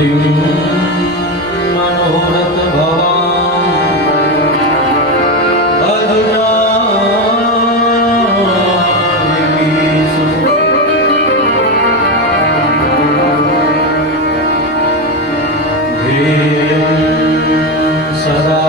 मूर्तिं मनोरथ भवान् अजुनानिवीसु ध्येयं सदा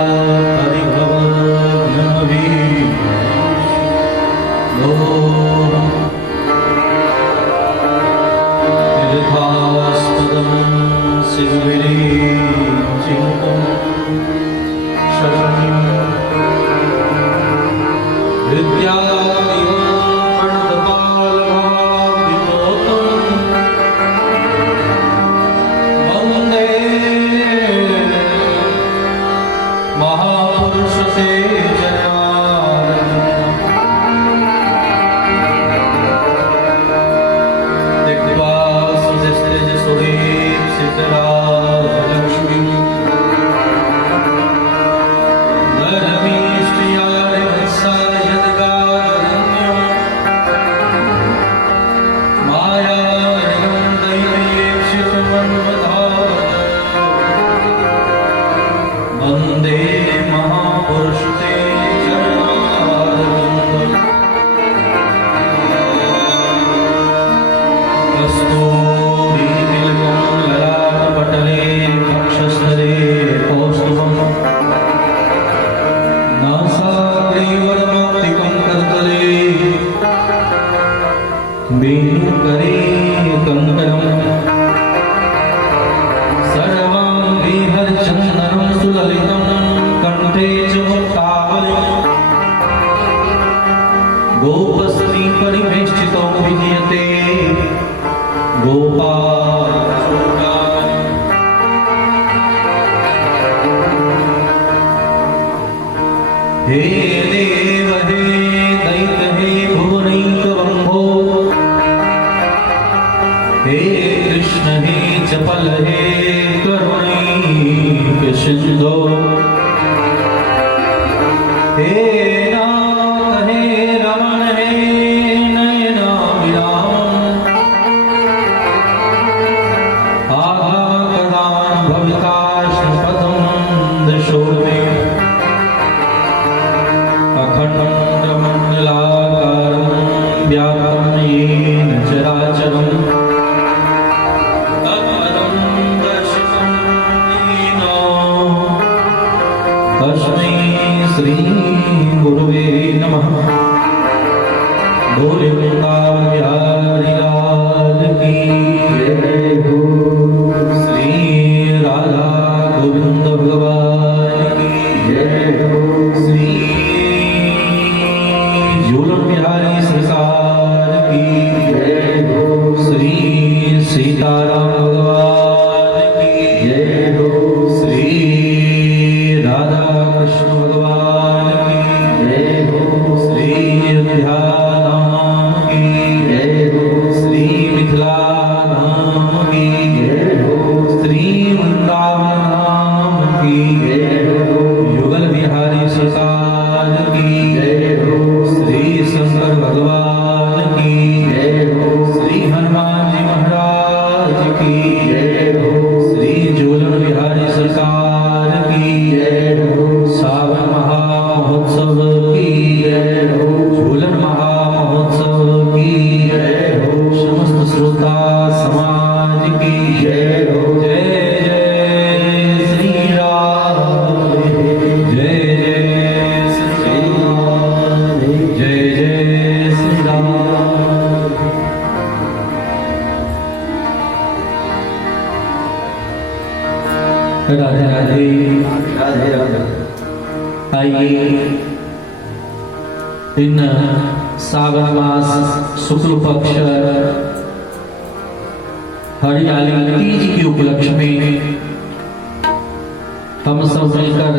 गोपस्त्री परिवेष्टितो विधीयते हे देव हे दैत हे भुवनैकबन्धो हे कृष्ण हे चपल हे करुणैक सिन्धो हे नाथ हे रमण हे नयनाभिरामम् आघातदान भविताश्रपदं दिशो मे अखण्डमण्डलाकारं व्याप्तं येन चराचरम् तत्पदं दर्शितं येन तस्मै श्री गुरुवे नमः। बोले वृंदावन बिहारी लाल की जय हो। श्री राधा गोविंद भगवान की जय हो। श्री झूलन बिहारी सरकार की जय हो। श्री सीताराम भगवान की जय हो। श्री राधा कृष्ण भगवान की जय हो। श्री अयोध्या धाम की जय हो। श्री मिथिला धाम की जय हो। श्री वृंदावन धाम की जय हो। युगल बिहारी सरकार की जय हो। श्री शंकर भगवान की जय हो। श्री हनुमान जी महाराज की जय हो। श्री झूलन बिहारी सरकार की जय हो। सावन महामहोत्सव की जय हो। झूलन महामहोत्सव की जय हो। समस्त श्रोता समाज की जय हो। जय जय श्री राम, जय जय श्री राम, जय जय श्री राम। राधे राधे राधे राधे। आइए इन सावन मास शुक्ल पक्ष हरियाली तीज के उपलक्ष्य में हम सब मिलकर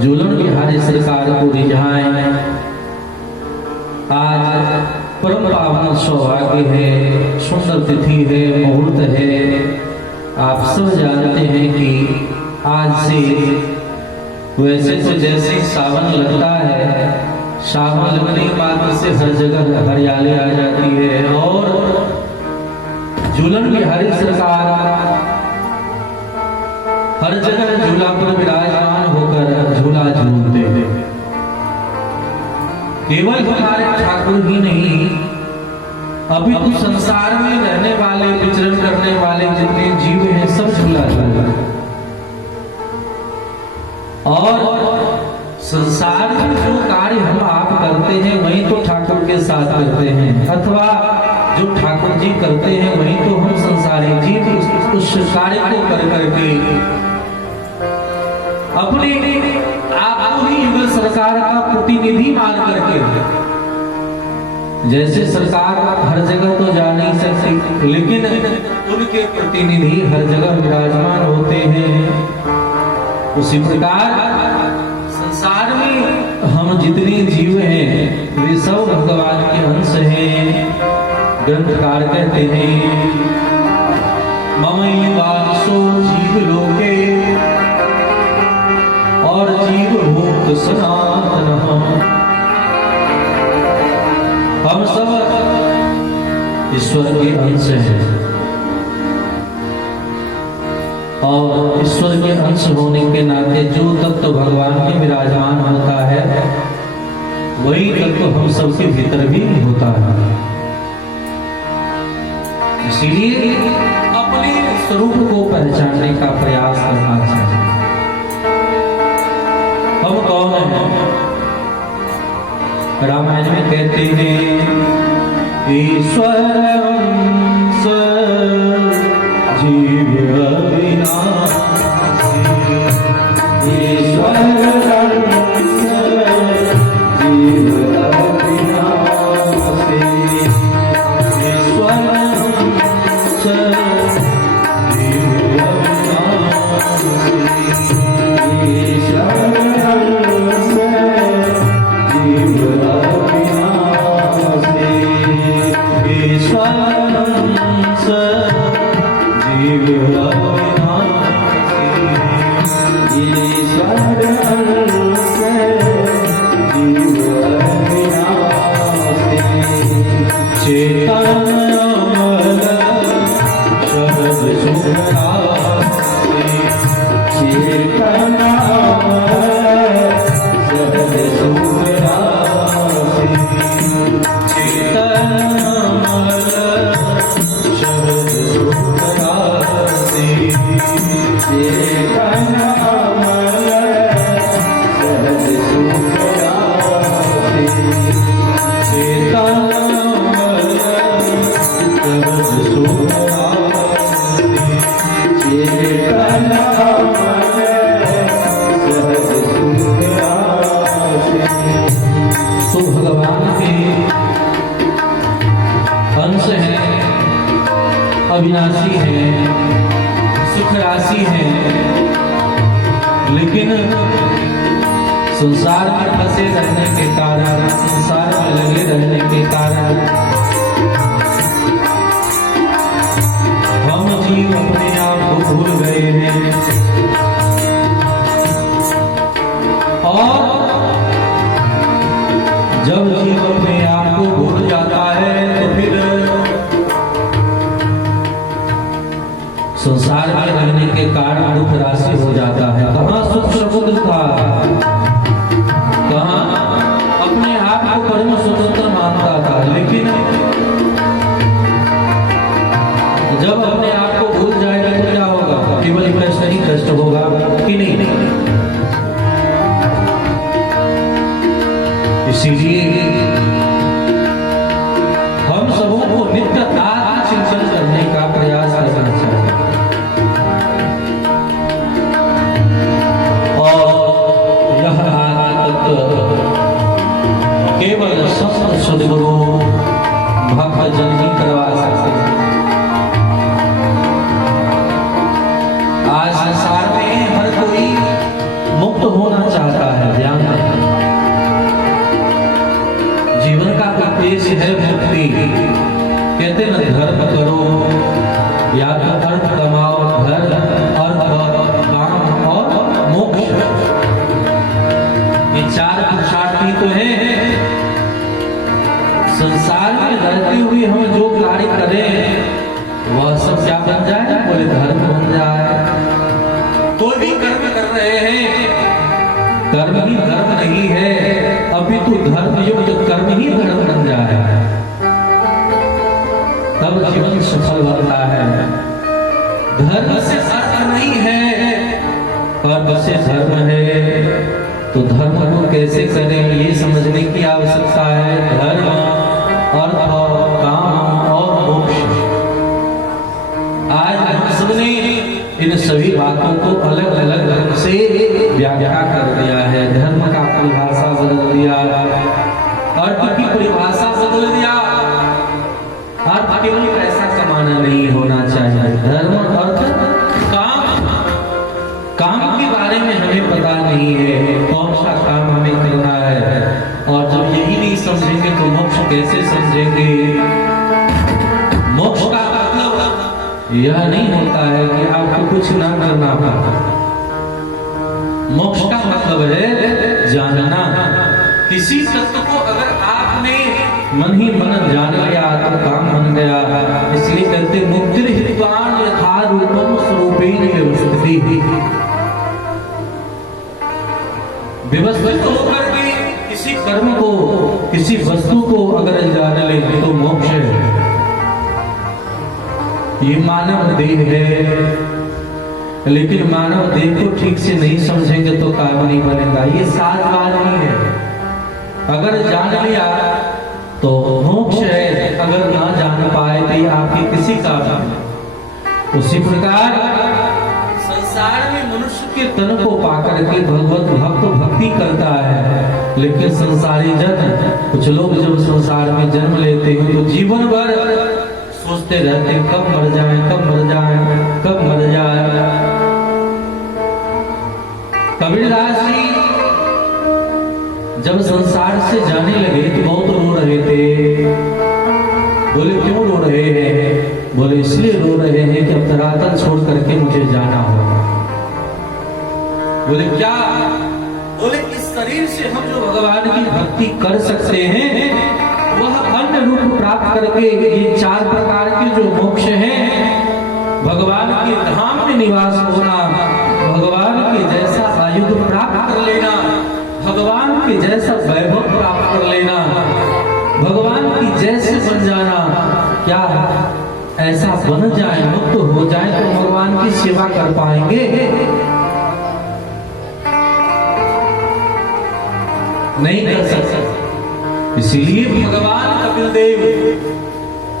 झूलन बिहारी सरकार को रिझाएं। आज परम पावन सौभाग्य है, सुंदर तिथि है, मुहूर्त है। आप सब जानते हैं कि आज से वैसे तो जैसे सावन लगता है, सावन लगने के बाद से हर जगह हरियाली आ जाती है और झूलन बिहारी सरकार हर जगह झूला पर विराजमान होकर झूला झूलते हैं। केवल हमारे ठाकुर ही नहीं, अभी तो संसार में रहने वाले, विचरण करने वाले जितने जीव हैं सब झूला झूल रहे हैं। और संसार में जो कार्य हम आप करते हैं वही तो ठाकुर के साथ करते हैं, अथवा जो ठाकुर जी करते हैं वही तो हम संसारी जीव उस कार्य को कर करके अपने आप ही युगल सरकार का प्रतिनिधि मान करके, जैसे सरकार हर जगह तो जा नहीं सकती लेकिन उनके प्रतिनिधि हर जगह विराजमान होते हैं, उसी प्रकार संसार में हम जितने जीव हैं वे सब भगवान के अंश हैं। ग्रंथकार कहते हैं ममई वासो जीव लोके और जीव भूत सनातन, हम सब ईश्वर के अंश हैं और ईश्वर के अंश होने के नाते जो तत्व भगवान में विराजमान होता है वही तत्व हम सबके भीतर भी होता है। इसीलिए अपने स्वरूप को पहचानने का प्रयास करना चाहिए। हम कौन हैं? रामायण में कहते हैं ईश्वर अंश जीव अविनाशी, ईश्वर अंश जीव अविनाशी, ईश्वर अंश जीव अविनाशी, ईश्वर अंश जीव अविनाशी, ईश्वर अंश जीव अविनाशी, ईश्वर अंश जीव अविनाशी, चेतन अमल शब्द सुखरासी, चेतन अमल शब्द सुखरासी, चेतन अमल शब्द सुखरासी, चेतन अमल शब्द सुखरासी, चेतन अमल शब्द सुखरासी, चेतन अमल शब्द सुखरासी। तो भगवान के अंश हैं, अविनाशी हैं, सुख राशि हैं, लेकिन संसार में फंसे रहने के कारण, संसार में लगे रहने के कारण हम जीव अपने आप को भूल गए हैं। और जब जीव अपने आप को भूल जाता है तो फिर संसार में रहने के कारण दुख राशि हो जाता है। कहाँ सुख समुद्र था, कहाँ अपने आप को परम स्वतंत्र मानता था, लेकिन जब अपने आप को भूल जाएगा तो क्या होगा? केवल कष्ट ही कष्ट होगा कि नहीं? इसीलिए हम सबों को नित्य आत्मचिंतन करने का प्रयास करना चाहिए और यह आत्म केवल संत सद्गुरु भक्त जन ही करवा सकते हैं। आज संसार में हर कोई मुक्त होना चाहता है, ध्यान दें। जीवन का उद्देश्य है मुक्ति। कहते न धर्म करो या तो अर्थ कमाओ, धर्म अर्थ काम और मोक्ष, ये चार पुरुषार्थ ही तो है। संसार में रहते हुए हम जो कार्य करें वह सब क्या बन जाए? बोले धर्म बन जाए। कोई भी ही कर्म कर रहे हैं, कर्म ही धर्म नहीं है, अपितु धर्म युक्त कर्म ही धर्म बन जाए, तब जीवन सफल बनता है। धर्म से अर्थ नहीं है, कर्म से धर्म है, तो धर्म को कैसे करें ये समझने की आवश्यकता है। धर्म, अर्थ, काम और मोक्ष, आज हम सबने इन सभी बातों को अलग अलग ढंग से व्याख्या कर दिया है। धर्म का परिभाषा बदल दिया, अर्थ की परिभाषा बदल दिया। अर्थ केवल पैसा कमाना नहीं होना चाहिए, धर्म, अर्थ, काम के बारे में हमें पता नहीं है कौन सा काम हमें करना है, और जब यही नहीं समझेंगे तो मोक्ष कैसे समझेंगे। मोक्ष का मतलब यह नहीं होता है कि आपको कुछ ना करना पड़ता, मोक्ष का मतलब है जानना। किसी तत्व को अगर आपने मन ही मन जान लिया तो काम बन गया। इसलिए कहते मुक्तिर्हित्वान यथा रूपम स्वरूपेण व्यवस्थिति, व्यवस्थित होकर के किसी कर्म को, किसी वस्तु को अगर जान ले तो मोक्ष है। ये मानव देह है, लेकिन मानव देह को ठीक से नहीं समझेंगे तो काम नहीं बनेगा। ये सात बात नहीं है, अगर जान लिया तो मोक्ष है, अगर ना जान पाए तो ये आपकी किसी काम नहीं। उसी प्रकार संसार में मनुष्य के तन को पाकर के भगवत भक्त भक्ति करता है, लेकिन संसारी जन, कुछ लोग जब संसार में जन्म लेते हैं तो जीवन भर सोचते रहते हैं कब मर जाए, कब मर जाए, कब मर जाए। कबीरदास जी जब संसार से जाने लगे तो बहुत रो रहे थे। बोले क्यों रो रहे हैं? बोले इसलिए रो रहे हैं कि अब धरातल छोड़ करके मुझे जाना होगा। बोले क्या? बोले इस शरीर से हम जो भगवान की भक्ति कर सकते हैं वह अन्य रूप प्राप्त करके ये चार प्रकार के जो मोक्ष हैं, भगवान के धाम में निवास होना, भगवान के जैसा आयुध प्राप्त कर लेना, भगवान के जैसा वैभव प्राप्त कर लेना, भगवान की जैसे बन जाना। क्या ऐसा बन जाए, मुक्त हो जाए तो भगवान की सेवा कर पाएंगे? नहीं कर सकते। इसीलिए भगवान कपिल देव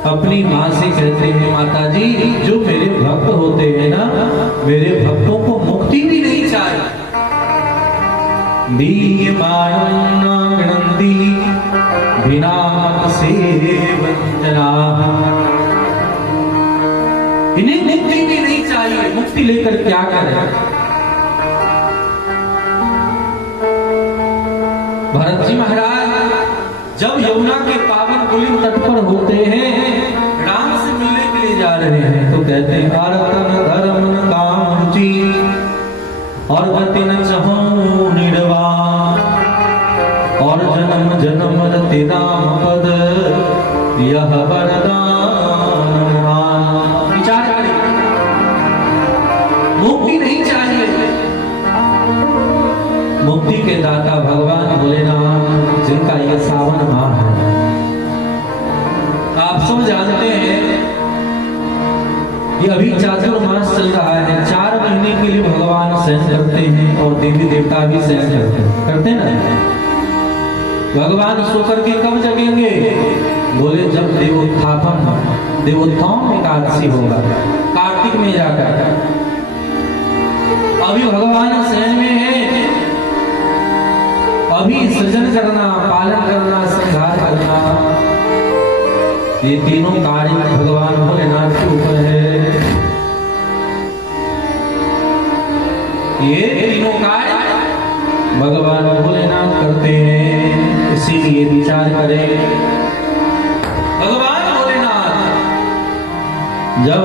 अपनी माँ से कहते हैं, माता जी जो मेरे भक्त होते हैं ना, मेरे भक्तों को मुक्ति भी नहीं चाहिए। दीयमानंदी बिना से वंदना, इन्हें मुक्ति भी नहीं चाहिए। मुक्ति लेकर क्या करें? भरत जी महाराज जब यमुना के पावन पुलिन तट पर होते हैं, राम से मिलने के लिए जा रहे हैं, तो कहते हैं अरतन धर्म न काम रुचि और गति न चहूं निर्वाण, और जन्म जन्म रति राम पद यह वरदान। विचार करें, मुक्ति नहीं चाहिए। मुक्ति के दाता भगवान भोलेनाथ, जिनका यह सावन माह है। आप सब जानते हैं कि अभी चातुर्मास चल रहा है, 4 महीने के लिए भगवान शयन करते हैं और देवी देवता भी शयन करते हैं ना। भगवान सो करके कब जगेंगे? बोले जब देवोत्थान एकादशी होगा, कार्तिक में जाकर। अभी भगवान शयन में है, अभी सृजन करना, पालन करना, संहार करना, ये तीनों कार्य भगवान भोलेनाथ के ऊपर है। ये तीनों कार्य भगवान भोलेनाथ करते हैं। इसीलिए विचार करें, भगवान भोलेनाथ जब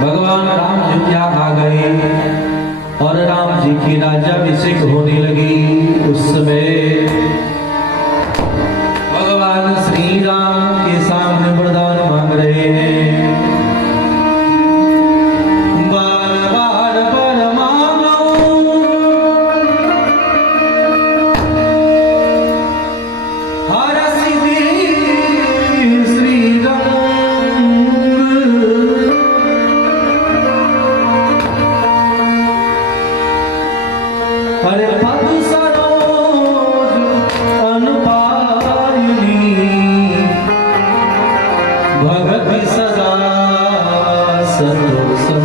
भगवान राम अयोध्या आ गए और राम जी की राज्याभिषेक होने लगी, उस समय भगवान श्री राम के सामने वरदान मांग रहे हैं। बार बार वर मांग भगति सदा सतोसम।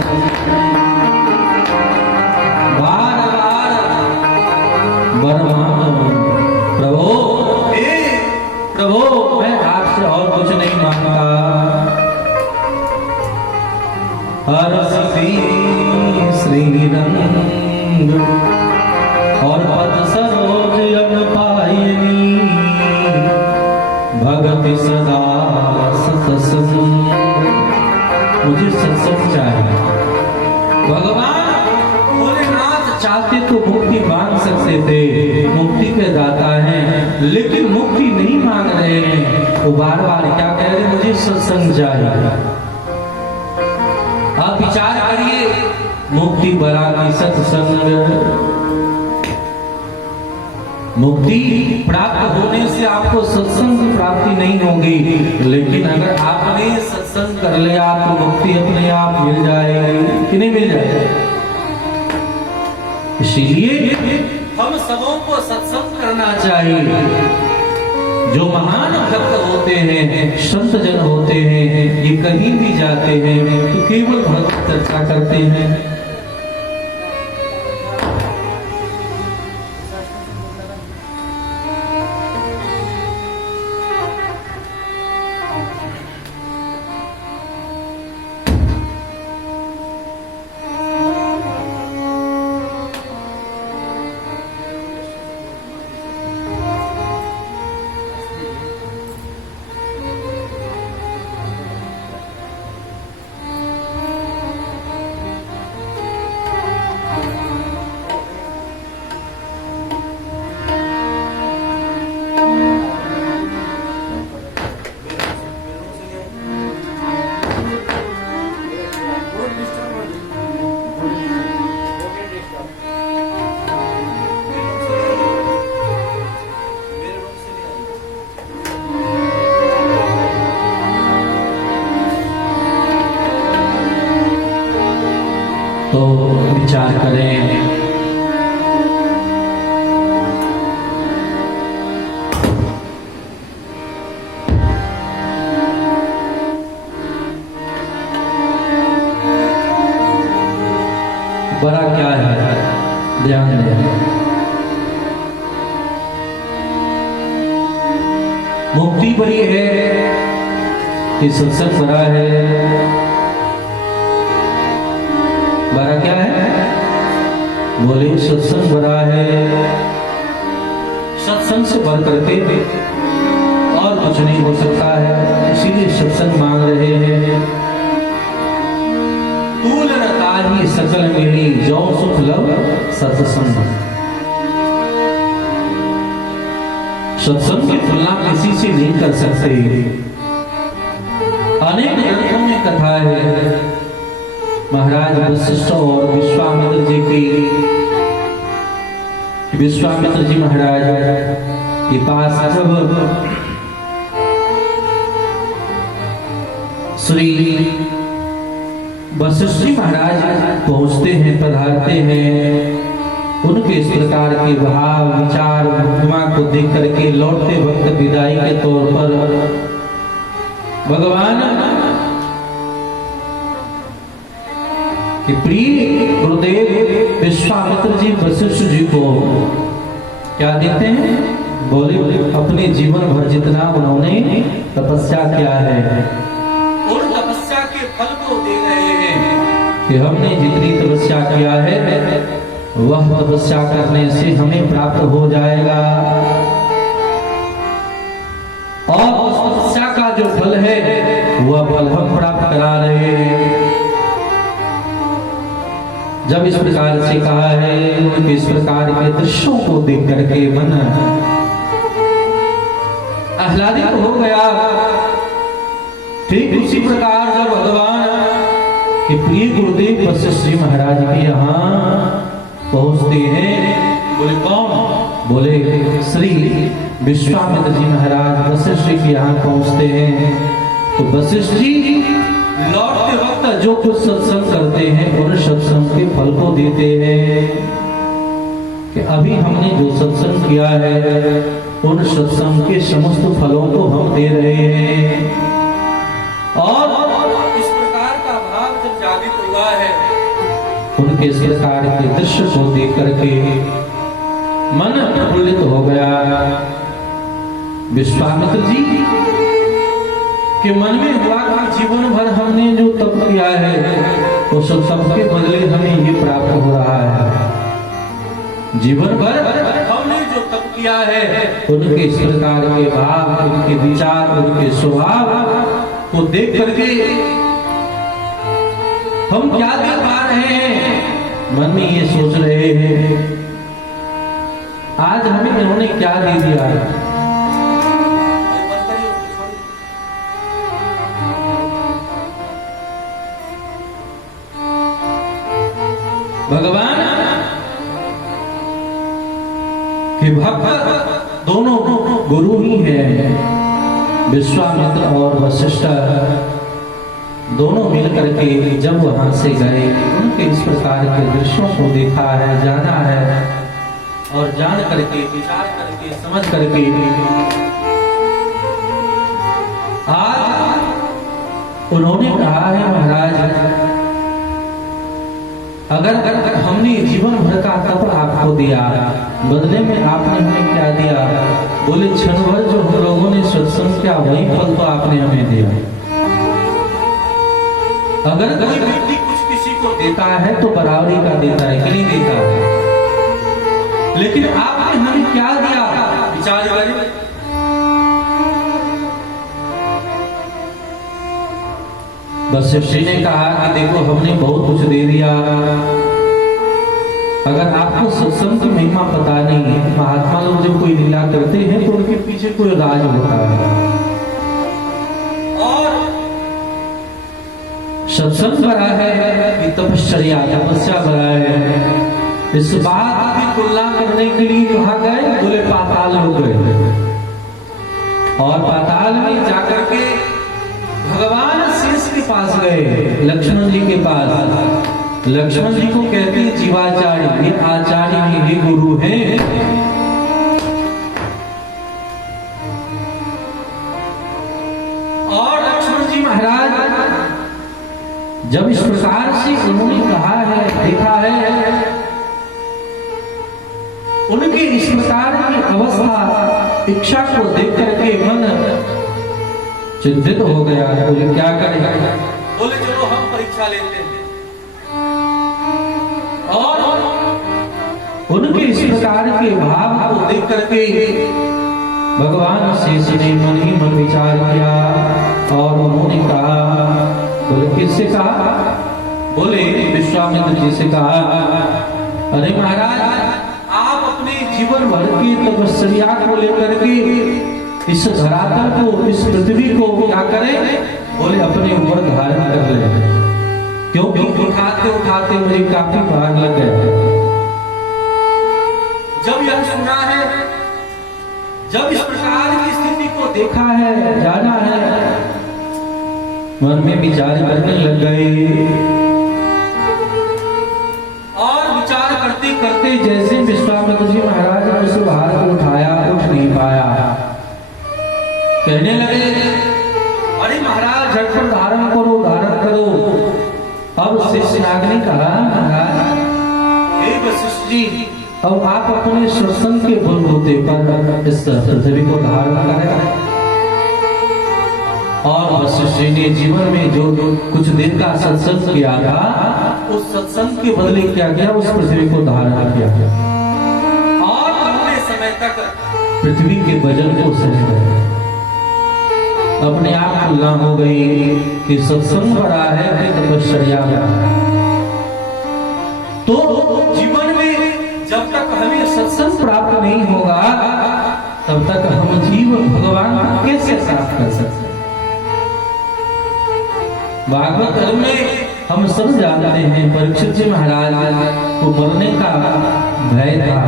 बार बार प्रभु, प्रभु मैं आपसे और कुछ नहीं मांगता। हर श्रीरंग और पद सरोज यम पायनी, भगति सदा सत्संग। मुझे सत्संग चाहिए। भगवान भोलेनाथ चाहते तो मुक्ति मांग सकते थे, मुक्ति के दाता हैं, लेकिन मुक्ति नहीं मांग रहे हैं। वो बार बार क्या कह रहे, मुझे सत्संग चाहिए। आप विचार करिए, मुक्ति बरा की सत्संग। मुक्ति प्राप्त होने से आपको सत्संग की प्राप्ति नहीं होगी, लेकिन अगर आपने सत्संग कर लिया तो मुक्ति अपने आप मिल जाएगी कि नहीं मिल जाएगी। इसीलिए हम सबों को सत्संग करना चाहिए। जो महान भक्त होते हैं, संत जन होते हैं, ये कहीं भी जाते हैं तो केवल भगवत चर्चा करते हैं। तो विचार करें, बड़ा क्या है, ध्यान दें। मुक्ति बड़ी है कि सत्संग बड़ा है। बड़ा क्या है, बोले सत्संग बड़ा है। सत्संग से बढ़ करके और कुछ नहीं हो सकता है, इसीलिए सत्संग मांग रहे हैं। तूल रताही सकल मिली, जो सुख लव सत्संग। सत्संग की तुलना किसी से नहीं कर सकते। अनेक ग्रंथों में कथा है, महाराज वशिष्ठ और विश्वामित्र जी की, विश्वामित्र जी महाराज के पास जब श्री वशिष्ठ जी महाराज पहुंचते हैं, पधारते हैं, उनके इस प्रकार के भाव विचार महिमा को देख करके लौटते वक्त विदाई के तौर पर भगवान कि प्रिय गुरुदेव विश्वामित्र जी वशिष्ठ जी को क्या देते हैं, बोले अपने जीवन भर जितना उन्होंने तपस्या किया है, उन तपस्या के फल को दे रहे हैं कि हमने जितनी तपस्या किया है वह तपस्या करने से हमें प्राप्त हो जाएगा। और उस तपस्या का जो फल है वह फल हम प्राप्त करा रहे हैं। जब इस प्रकार से कहा है, उनके इस प्रकार के दृश्यों को देख करके मन आह्लादित हो गया। ठीक उसी प्रकार जब भगवान के प्रिय गुरुदेव वशिष्ठ जी महाराज के यहाँ पहुंचते हैं, बोले कौन, बोले श्री विश्वामित्र जी महाराज वशिष्ठ जी के यहाँ पहुंचते हैं। तो वशिष्ठ जी लौटते वक्त जो कुछ सत्संग करते हैं उन सत्संग के फल को देते हैं कि अभी हमने जो सत्संग किया है उन सत्संग के समस्त फलों को हम दे रहे हैं। और इस प्रकार का भाव जब जागृत हुआ है, उनके इस प्रकार के दृश्य को देख करके मन प्रफुल्लित हो गया। विश्वामित्र जी के मन में हुआ कि जीवन भर हमने जो तप किया है उस तप के बदले हमें ये प्राप्त हो रहा है। जीवन भर हमने जो तप किया है, उनके इस प्रकार के भाव, उनके विचार, उनके स्वभाव को देख करके हम क्या देख पा रहे हैं, मन में ये सोच रहे हैं आज हमें इन्होंने क्या दे दिया है। भगवान के भक्त दोनों गुरु ही हैं, विश्वामित्र और वशिष्ठ दोनों मिलकर के जब वहां से गए, उनके इस प्रकार के दृश्यों को देखा है, जाना है और जान करके, विचार करके, समझ करके आज उन्होंने कहा है महाराज, अगर हमने जीवन भर का तप आपको दिया, बदले में आपने हमें क्या दिया? बोले क्षण भर जो हम लोगों ने सत्संग किया वही फल तो आपने हमें दिया। अगर कोई व्यक्ति कुछ किसी को देता है तो बराबरी का देता है कि नहीं देता है, लेकिन आपने हमें क्या दिया? विचार करें। वशिष्ठ जी ने कहा कि देखो हमने बहुत कुछ दे दिया, अगर आपको सत्संग की महिमा पता नहीं है, महात्मा लोग जब कोई लीला करते हैं तो उनके पीछे कोई राज होता है और सत्संग बड़ा है कि तपश्चर्या, तपस्या बड़ा है। इस बात की तुलना करने के लिए कहा गए, बोले पाताल हो गए और पाताल में जाकर के भगवान शेष के पास गए, लक्ष्मण जी के पास। लक्ष्मण जी को कहते हैं जीवाचार्य, ये आचार्य ही गुरु हैं। और लक्ष्मण जी महाराज जब इस प्रकार से उन्होंने कहा है, देखा है, उनके इस प्रकार की अवस्था, इच्छा को देख करके मन चिंतित हो गया। बोले क्या करें? बोले चलो हम परीक्षा लेते हैं। और उनके इस प्रकार के भाव को देख करके भगवान शेष ने मन ही मन विचार किया और उन्होंने कहा, बोले किससे कहा? बोले विश्वामित्र जी से कहा, अरे महाराज आप अपने जीवन भर की तपस्या को लेकर के इस धरातल को, इस पृथ्वी को क्या करें? बोले अपने ऊपर धारण कर ले, क्योंकि उठाते उठाते मुझे काफी भार लग गया। जब यह सुना है, जब इस प्रकार की स्थिति को देखा है, जाना है, मन में विचार करने लग गए और विचार करते करते जैसे विश्वामित्र जी महाराज ने उस भार को उठाया, उठ नहीं पाया। कहने लगे, अरे महाराज झटपट धारण करो, धारण करो। अब शिष्यनाग ने कहा, महाराज हे वशिष्ठ जी, अब आप अपने सत्संग के बलबूते पर इस पृथ्वी को धारण करें। और वशिष्ठ जी ने जीवन में जो कुछ देर का सत्संग किया था, उस सत्संग के बदले क्या किया? उस पृथ्वी को धारण किया और लंबे समय तक पृथ्वी के वजन को सह गए। अपने आप तुलना हो गई कि सत्संग बड़ा है कि तपश्चर्या बड़ा है। तो जीवन में जब तक हमें सत्संग प्राप्त नहीं होगा, तब तक हम जीव भगवान कैसे प्राप्त कर सकते हैं? भागवत धर्म में हम सब जानते हैं, परीक्षित जी महाराज को मरने का भय था।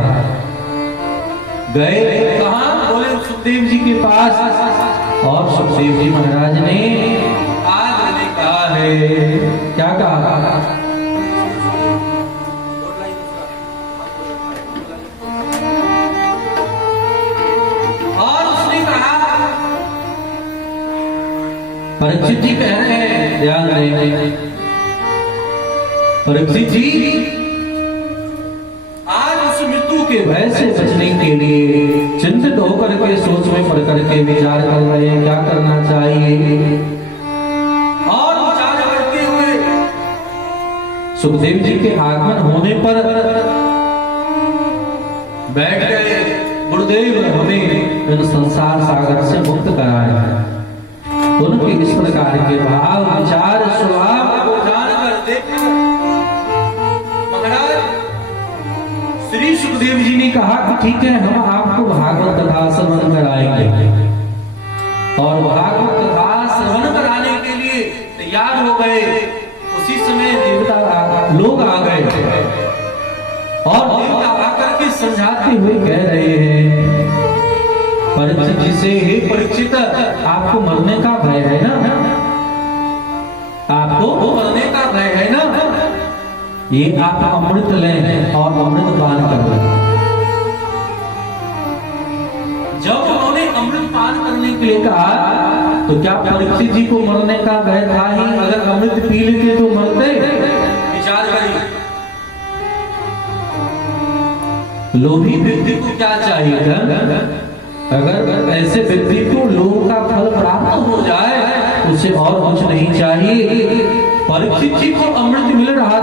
गए कहां? बोले सुखदेव जी के पास। और सुखदेव जी महाराज ने आज ने कहा है, क्या कहा? और उसने कहा, परीक्षित जी कह रहे हैं, ध्यान दें, परीक्षित जी आज उस मृत्यु के भय से बचने के लिए चिंतित होकर के सोच में पड़ करके विचार कर रहे हैं क्या करना चाहिए। और विचार करते हुए सुखदेव जी के आगमन होने पर बैठ गए, गुरुदेव हमें इन संसार सागर से मुक्त कराए हैं। उनके इस प्रकार के भाव विचार स्वभाव को जानकर देखकर महाराज श्री सुखदेव जी ने कहा कि ठीक है, हम आपको भागवत कथा श्रवण कराएंगे। और भागवत कथा श्रवण कराने के लिए तैयार हो गए। उसी समय देवता लोग आ गए और देवता आकर के समझाते हुए कह रहे हैं परीक्षित जी से, हे परीक्षित, आपको मरने का भय है ना, आपको मरने का भय है ना, ये आप अमृत लें और अमृत पान कर लें। जब उन्होंने अमृत पान करने के लिए कहा तो क्या परीक्षित जी को मरने का भय था ही? अगर अमृत पी लेते तो मरते? विचार करिए, लोभी व्यक्ति को क्या चाहिए था? अगर ऐसे व्यक्ति को लोभ का फल प्राप्त हो जाए उसे और कुछ नहीं चाहिए। परीक्षित जी को अमृत मिल रहा